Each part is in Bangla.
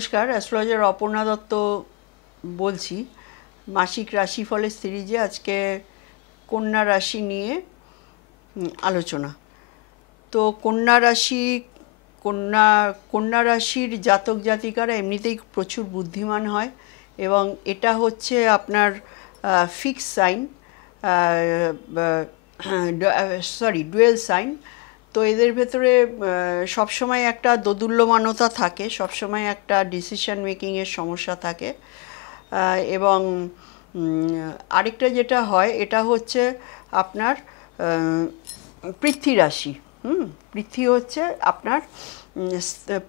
নমস্কার, অ্যাস্ট্রোলজার অপর্ণা দত্ত বলছি। মাসিক রাশিফলের সিরিজে আজকে কন্যা রাশি নিয়ে আলোচনা। তো কন্যা রাশির জাতক জাতিকারা এমনিতেই প্রচুর বুদ্ধিমান হয় এবং এটা হচ্ছে আপনার ফিক্স সাইন, ডুয়েল সাইন। তো এদের ভেতরে সবসময় একটা দোদুল্যমানতা থাকে, সবসময় একটা ডিসিশন মেকিংয়ের সমস্যা থাকে। এবং আরেকটা যেটা হয় এটা হচ্ছে আপনার পৃথ্বী রাশি। পৃথ্বী হচ্ছে আপনার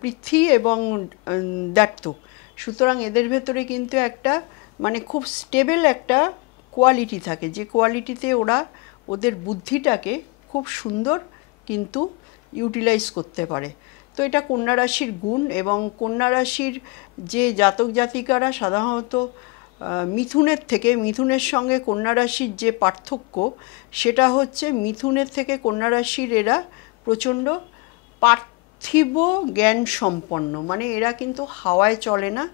পৃথ্বী এবং দাত্তক। সুতরাং এদের ভেতরে কিন্তু একটা মানে খুব স্টেবল একটা কোয়ালিটি থাকে, যে কোয়ালিটিতে ওরা ওদের বুদ্ধিটাকে খুব সুন্দর কিন্তু ইউটিলাইজ করতে পারে। তো এটা কন্যা রাশির গুণ। এবং কন্যা রাশির যে জাতক জাতিকারা সাধারণত মিথুনের সঙ্গে কন্যা রাশির যে পার্থক্য সেটা হচ্ছে মিথুনের থেকে কন্যা রাশির এরা প্রচণ্ড পার্থিব জ্ঞান সম্পন্ন, মানে এরা কিন্তু হাওয়ায় চলে না,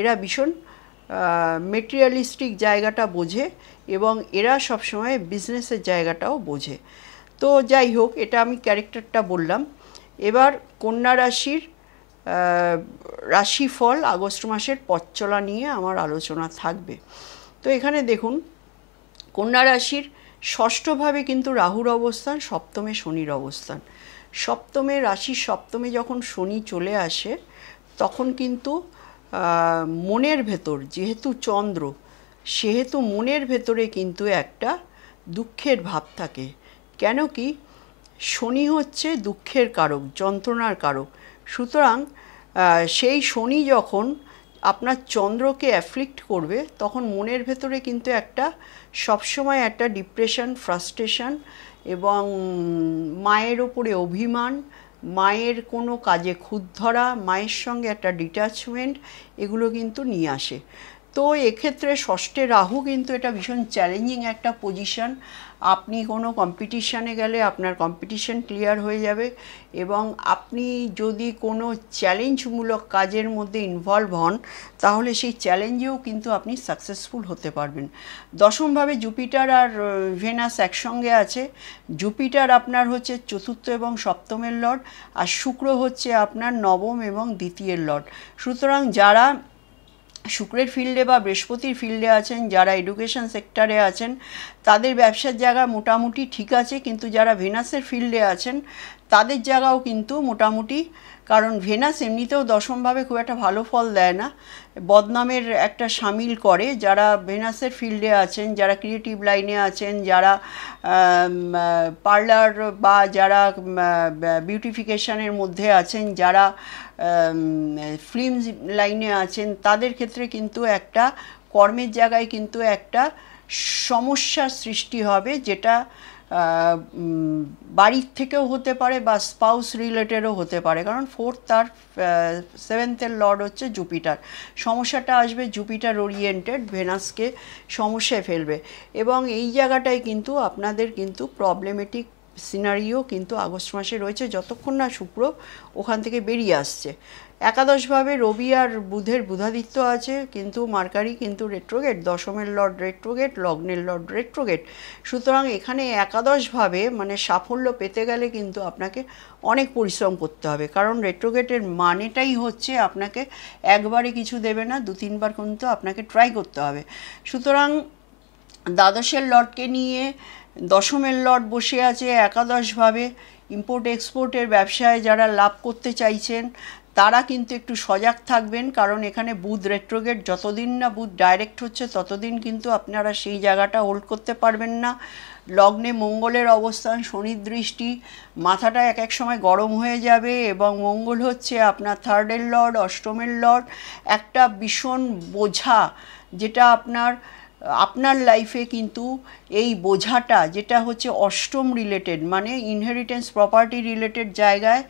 এরা ভীষণ মেটেরিয়ালিস্টিক জায়গাটা বোঝে এবং এরা সবসময় বিজনেসের জায়গাটাও বোঝে। তো যাই হোক, এটা আমি ক্যারেক্টারটা বললাম। এবার কন্যা রাশির রাশিফল আগস্ট মাসের পথ চলা নিয়ে আমার আলোচনা থাকবে। তো এখানে দেখুন, কন্যা রাশির ষষ্ঠভাবে কিন্তু রাহুর অবস্থান, সপ্তমে শনির অবস্থান। রাশির সপ্তমে যখন শনি চলে আসে তখন কিন্তু মনের ভেতর, যেহেতু চন্দ্র, সেহেতু মনের ভেতরে কিন্তু একটা দুঃখের ভাব থাকে। কেন কি, শনি হচ্ছে দুঃখের কারক, যন্ত্রণার কারক। সুতরাং সেই শনি যখন আপনার চন্দ্রকে অ্যাফ্লিক্ট করবে তখন মনের ভেতরে কিন্তু একটা সবসময় একটা ডিপ্রেশন, ফ্রাস্ট্রেশন এবং মায়ের ওপরে অভিমান, মায়ের কোনো কাজে খুঁত ধরা, মায়ের সঙ্গে একটা ডিট্যাচমেন্ট, এগুলো কিন্তু নিয়ে আসে। তো এক্ষেত্রে ষষ্ঠে রাহু কিন্তু এটা ভীষণ চ্যালেঞ্জিং একটা পজিশন। আপনি কোনো কম্পিটিশানে গেলে আপনার কম্পিটিশন ক্লিয়ার হয়ে যাবে এবং আপনি যদি কোনো চ্যালেঞ্জমূলক কাজের মধ্যে ইনভলভ হন তাহলে সেই চ্যালেঞ্জেও কিন্তু আপনি সাকসেসফুল হতে পারবেন। দশমভাবে জুপিটার আর ভেনাস একসঙ্গে আছে। জুপিটার আপনার হচ্ছে চতুর্থ এবং সপ্তমের লর্ড, আর শুক্র হচ্ছে আপনার নবম এবং দ্বিতীয়ের লর্ড। সুতরাং যারা শুক্রের ফিল্ডে বা বৃহস্পতির ফিল্ডে আছেন, যারা এডুকেশন সেক্টরে আছেন, তাদের ব্যবসার জায়গা মোটামুটি ঠিক আছে, কিন্তু যারা ভেনাসের ফিল্ডে আছেন তাদের জায়গাও কিন্তু মোটামুটি, কারণ ভেনাস এমনিতেও দশমভাবে খুব একটা ভালো ফল দেয় না, বদনামের একটা সামিল করে। যারা ভেনাসের ফিল্ডে আছেন, যারা ক্রিয়েটিভ লাইনে আছেন, যারা পার্লার বা যারা বিউটিফিকেশনের মধ্যে আছেন, যারা ফিল্ম লাইনে আছেন, তাদের ক্ষেত্রে কিন্তু একটা কর্মের জায়গায় কিন্তু একটা সমস্যার সৃষ্টি হবে, যেটা বাড়ির থেকেও হতে পারে বা স্পাউস রিলেটেডও হতে পারে, কারণ ফোর্থ আর সেভেন্থের লর্ড হচ্ছে জুপিটার। সমস্যাটা আসবে জুপিটার ওরিয়েন্টেড, ভেনাসকে সমস্যায় ফেলবে এবং এই জায়গাটায় কিন্তু আপনাদের কিন্তু প্রবলেমেটিক সিনারিও কিন্তু আগস্ট মাসে রয়েছে, যতক্ষণ না শুক্র ওখান থেকে বেরিয়ে আসছে। একাদশভাবে রবি আর বুধের বুধাদিত্য আছে, কিন্তু মার্কারি কিন্তু রেট্রোগেট, দশমের লর্ড রেট্রোগেট, লগ্নের লর্ড রেট্রোগেট। সুতরাং এখানে একাদশভাবে মানে সাফল্য পেতে গেলে কিন্তু আপনাকে অনেক পরিশ্রম করতে হবে, কারণ রেট্রোগেটের মানেটাই হচ্ছে আপনাকে একবারে কিছু দেবে না, দু তিনবার কিন্তু আপনাকে ট্রাই করতে হবে। সুতরাং দ্বাদশের লর্ডকে নিয়ে দশমের লর্ড বসে আছে একাদশভাবে। ইম্পোর্ট এক্সপোর্টের ব্যবসায় যারা লাভ করতে চাইছেন তারা কিন্তু একটু সজাগ থাকবেন, কারণ এখানে বুধ রেট্রোগেট, যতদিন না বুধ ডাইরেক্ট হচ্ছে ততদিন কিন্তু আপনারা সেই জায়গাটা হোল্ড করতে পারবেন না। লগ্নে মঙ্গলের অবস্থান, শনির দৃষ্টি, মাথাটা এক এক সময় গরম হয়ে যাবে এবং মঙ্গল হচ্ছে আপনার থার্ডের লর্ড, অষ্টমের লর্ড। একটা ভীষণ বোঝা যেটা আপনার লাইফে কিন্তু এই বোঝাটা যেটা হচ্ছে অষ্টম রিলেটেড, মানে ইনহেরিটেন্স প্রপার্টি রিলেটেড জায়গায়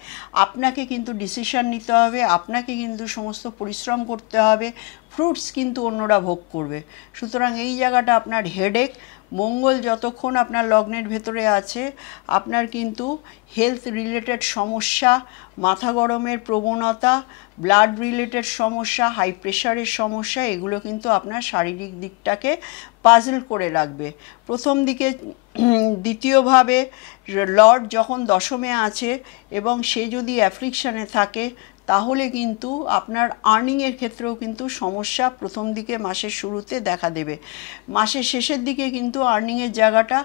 আপনাকে কিন্তু ডিসিশন নিতে হবে, আপনাকে কিন্তু সমস্ত পরিশ্রম করতে হবে, ফ্রুটস কিন্তু অন্যরা ভোগ করবে। সুতরাং এই জায়গাটা আপনার হেডেক। মঙ্গল যতক্ষণ আপনার লগ্নের ভেতরে আছে আপনার কিন্তু হেলথ রিলেটেড সমস্যা, মাথা গরমের প্রবণতা, ব্লাড রিলেটেড সমস্যা, হাই প্রেশারের সমস্যা, এগুলো কিন্তু আপনার শারীরিক দিকটাকে পাজল করে রাখবে প্রথম দিকে। দ্বিতীয়ভাবে লর্ড যখন দশমে আছে এবং সে যদি অ্যাফ্লিকশানে থাকে তাহলে কিন্তু আপনার আর্নিংয়ের ক্ষেত্রেও কিন্তু সমস্যা প্রথম দিকে মাসের শুরুতে দেখা দেবে। মাসের শেষের দিকে কিন্তু আর্নিংয়ের জায়গাটা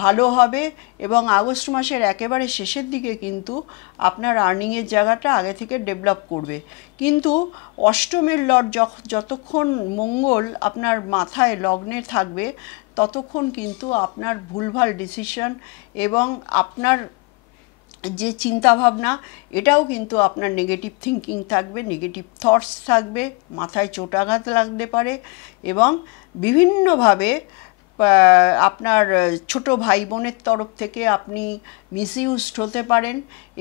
ভালো হবে এবং আগস্ট মাসের একেবারে শেষের দিকে কিন্তু আপনার আর্নিংয়ের জায়গাটা আগে থেকে ডেভেলপ করবে। কিন্তু অষ্টমের লর্ড যতক্ষণ মঙ্গল আপনার মাথায় লগ্নে থাকবে ততক্ষণ কিন্তু আপনার ভুলভাল ডিসিশন এবং আপনার যে চিন্তাভাবনা এটাও কিন্তু আপনার নেগেটিভ থিঙ্কিং থাকবে, নেগেটিভ থটস থাকবে, মাথায় চোটাঘাত লাগতে পারে এবং বিভিন্নভাবে আপনার ছোট ভাই বোনের তরফ থেকে আপনি মিসইউজড হতে পারেন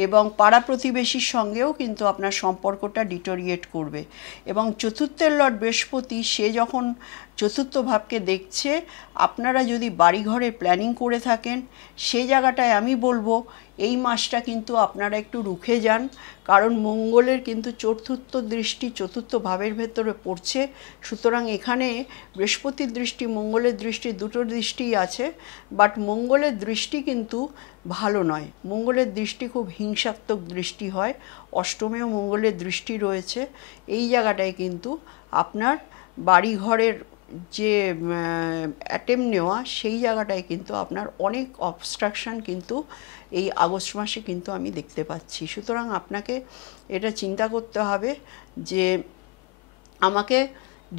এবং পাড়া প্রতিবেশীর সঙ্গেও কিন্তু আপনার সম্পর্কটা ডিটোরিয়েট করবে। এবং চতুর্থের লর্ড বৃহস্পতি সে যখন চতুর্থ ভাবকে দেখছে, আপনারা যদি বাড়িঘরের প্ল্যানিং করে থাকেন সেই জায়গাটায় আমি বলবো এই মাসটা কিন্তু আপনারা একটু রুখে যান, কারণ মঙ্গলের কিন্তু চতুর্থ দৃষ্টি চতুর্থ ভাবের ভেতরে পড়ছে। সুতরাং এখানে বৃহস্পতির দৃষ্টি মঙ্গলের দৃষ্টি দুটো দৃষ্টিই আছে, বাট মঙ্গলের দৃষ্টি কিন্তু ভালো নয়, মঙ্গলের দৃষ্টি খুব হিংসাত্মক দৃষ্টি হয়। অষ্টমেও মঙ্গলের দৃষ্টি রয়েছে, এই জায়গাটায় কিন্তু আপনার বাড়িঘরের যে অ্যাটেম্প নেওয়া সেই জায়গাটায় কিন্তু আপনার অনেক অবস্ট্রাকশান কিন্তু এই আগস্ট মাসে কিন্তু আমি দেখতে পাচ্ছি। সুতরাং আপনাকে এটা চিন্তা করতে হবে যে আমাকে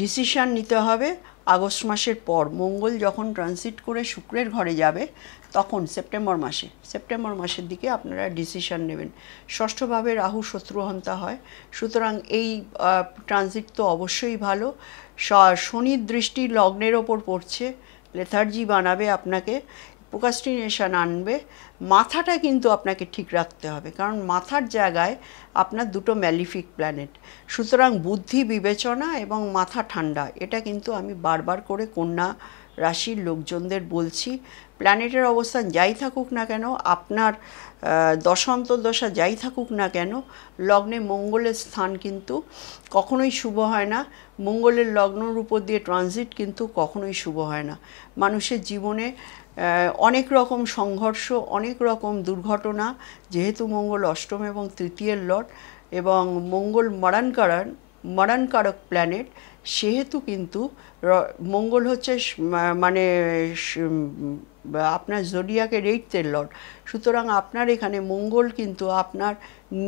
ডিসিশান নিতে হবে আগস্ট মাসের পর। মঙ্গল যখন ট্রানজিট করে শুক্রের ঘরে যাবে তখন সেপ্টেম্বর মাসের দিকে আপনারা ডিসিশান নেবেন। ষষ্ঠভাবে রাহু শত্রুহন্তা হয়, সুতরাং এই ট্রানজিট তো অবশ্যই ভালো। শনির দৃষ্টি লগ্নের ওপর পড়ছে, লেথার্জি বানাবে, আপনাকে প্রোক্রাস্টিনেশন আনবে। মাথাটা কিন্তু আপনাকে ঠিক রাখতে হবে, কারণ মাথার জায়গায় আপনার দুটো ম্যালিফিক প্ল্যানেট। সুতরাং বুদ্ধি বিবেচনা এবং মাথা ঠান্ডা, এটা কিন্তু আমি বারবার করে কন্যা রাশির লোকজনদের বলছি। প্ল্যানেটের অবস্থান যাই থাকুক না কেন, আপনার দশান্তর্দশা যাই থাকুক না কেন, লগ্নে মঙ্গলের স্থান কিন্তু কখনোই শুভ হয় না। মঙ্গলের লগ্নর উপর দিয়ে ট্রানজিট কিন্তু কখনোই শুভ হয় না। মানুষের জীবনে অনেক রকম সংঘর্ষ, অনেক রকম দুর্ঘটনা, যেহেতু মঙ্গল অষ্টম এবং তৃতীয়ের লর্ড এবং মঙ্গল মরণকারক প্ল্যানেট, সেহেতু কিন্তু মঙ্গল হচ্ছে মানে আপনার জোডিয়াকের 8th লর্ড। সুতরাং আপনার এখানে মঙ্গল কিন্তু আপনার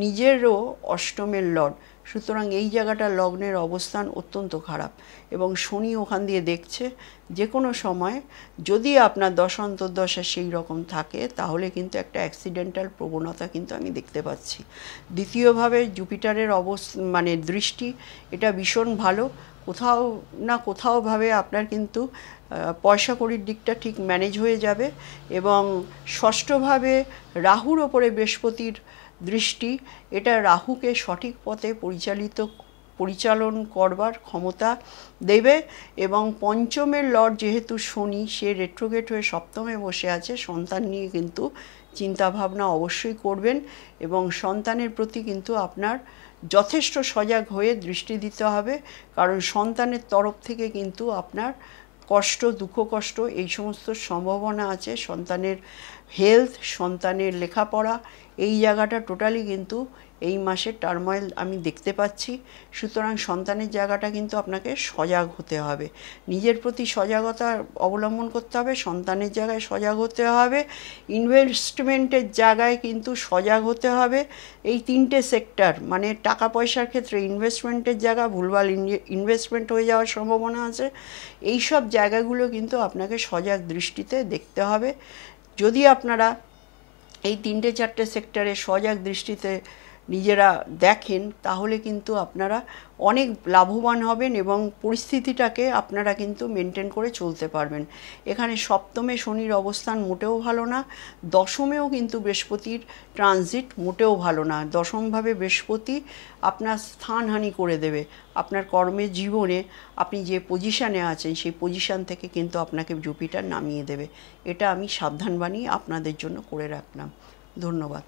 নিজেরও অষ্টমের লর্ড। সুতরাং এই জায়গাটা লগ্নের অবস্থান অত্যন্ত খারাপ এবং শনি ওখান দিয়ে দেখছে। যে কোনো সময় যদি আপনার দশান্তর্দশা সেই রকম থাকে তাহলে কিন্তু একটা অ্যাক্সিডেন্টাল প্রবণতা কিন্তু আমি দেখতে পাচ্ছি। দ্বিতীয়ভাবে জুপিটারের মানে দৃষ্টি, এটা ভীষণ ভালো। কোথাও না কোথাওভাবে আপনার কিন্তু পয়সা কড়ির দিকটা ঠিক ম্যানেজ হয়ে যাবে। এবং ষষ্ঠভাবে রাহুর ওপরে বৃহস্পতির দৃষ্টি, এটা রাহুকে সঠিক পথে পরিচালন করবার ক্ষমতা দেবে। এবং পঞ্চমের লর্ড যেহেতু শনি, সে রেট্রোগেট হয়ে সপ্তমে বসে আছে, সন্তান নিয়ে কিন্তু চিন্তাভাবনা অবশ্যই করবেন এবং সন্তানের প্রতি কিন্তু আপনার যথেষ্ট সজাগ হয়ে দৃষ্টি দিতে হবে, কারণ সন্তানের তরফ থেকে কিন্তু আপনার কষ্ট, দুঃখ কষ্ট এই সমস্ত সম্ভাবনা আছে। সন্তানের হেলথ, সন্তানের লেখাপড়া, এই জায়গাটা টোটালি কিন্তু এই মাসের টার্ময়েল আমি দেখতে পাচ্ছি। সুতরাং সন্তানের জায়গাটা কিন্তু আপনাকে সজাগ হতে হবে, নিজের প্রতি সজাগতা অবলম্বন করতে হবে, সন্তানের জায়গায় সজাগ হতে হবে, ইনভেস্টমেন্টের জায়গায় কিন্তু সজাগ হতে হবে। এই তিনটে সেক্টর, মানে টাকা পয়সার ক্ষেত্রে ইনভেস্টমেন্টের জায়গা ভুলভাল ইনভেস্টমেন্ট হয়ে যাওয়ার সম্ভাবনা আছে, এই সব জায়গাগুলো কিন্তু আপনাকে সজাগ দৃষ্টিতে দেখতে হবে। যদি আপনারা এই তিনটে চারটে সেক্টরে সজাগ দৃষ্টিতে নিজেরা দেখেন তাহলে কিন্তু আপনারা অনেক লাভবান হবেন এবং পরিস্থিতিটাকে আপনারা কিন্তু মেনটেন করে চলতে পারবেন। এখানে সপ্তমে শনির অবস্থান মোটেও ভালো না, দশমেও কিন্তু বৃহস্পতির ট্রানজিট মোটেও ভালো না। দশমভাবে বৃহস্পতি আপনার স্থানহানি করে দেবে, আপনার কর্মের জীবনে আপনি যে পজিশানে আছেন সেই পজিশান থেকে কিন্তু আপনাকে জুপিটার নামিয়ে দেবে। এটা আমি সাবধানবাণী আপনাদের জন্য করে রাখলাম। ধন্যবাদ।